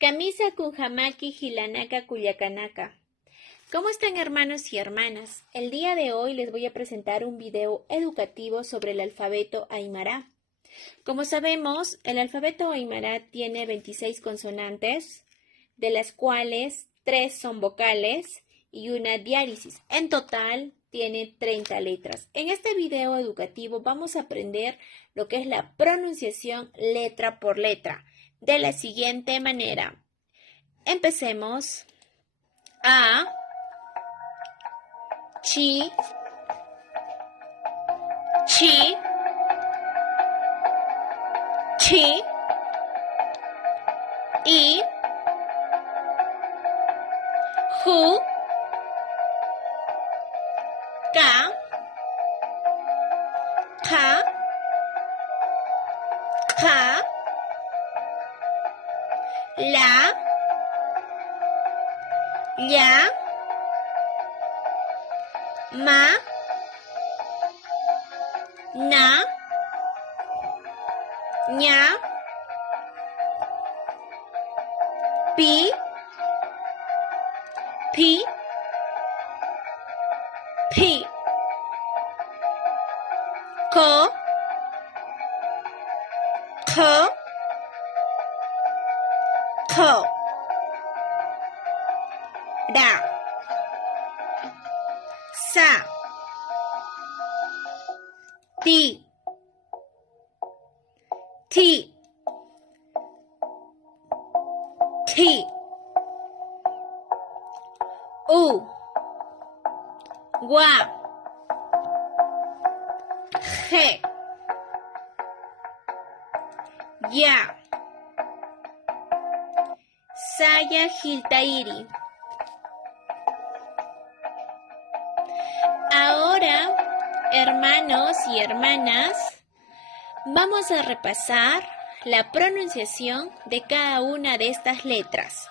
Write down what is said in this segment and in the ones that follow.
Camisa Kunhamaki Hilanaka Culiacanaka. ¿Cómo están, hermanos y hermanas? El día de hoy les voy a presentar un video educativo sobre el alfabeto Aymara. Como sabemos, el alfabeto Aymara tiene 26 consonantes, de las cuales 3 son vocales y una diárisis. En total tiene 30 letras. En este video educativo vamos a aprender lo que es la pronunciación letra por letra. De la siguiente manera. Empecemos. A, chi, chi, chi, i, ju, ka, ka, ka, la, ya, ma, na, ña, pi, pi, pi, ko, ko, ko, da, sa, ti, ti, ti, u, gua, je, ya, saya hiltairi. Ahora, hermanos y hermanas, vamos a repasar la pronunciación de cada una de estas letras.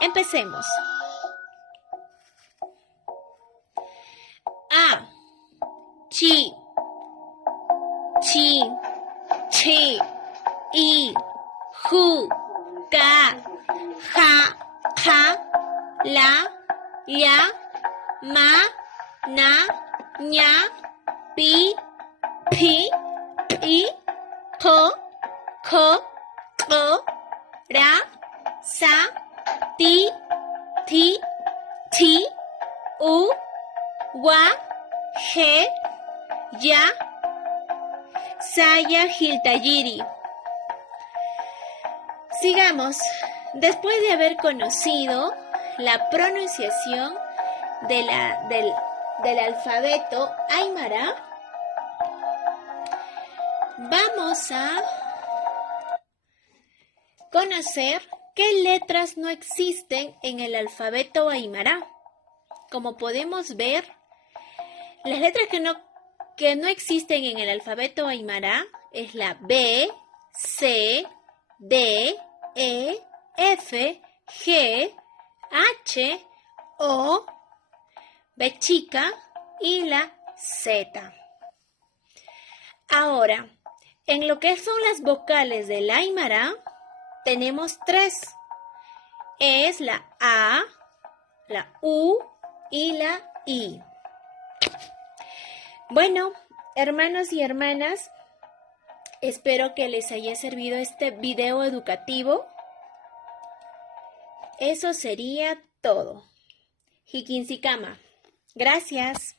Empecemos. A, chi, chi, chi, i, ju, ka, ja, ja, la, ya, ma, na, ña, pi, pi, pi, ko, ko, ra, sa, ti, ti, u, gua, je, ya, saya hiltayiri. Sigamos. Después de haber conocido la pronunciación del alfabeto Aymara, vamos a conocer qué letras no existen en el alfabeto Aymara. Como podemos ver, las letras que no existen en el alfabeto Aymara es la B, C, D, E, F, G, H, O, B chica y la Z. Ahora, en lo que son las vocales del Aymara, tenemos 3. Es la A, la U y la I. Bueno, hermanos y hermanas, espero que les haya servido este video educativo. Eso sería todo. Hikinsikama. Gracias.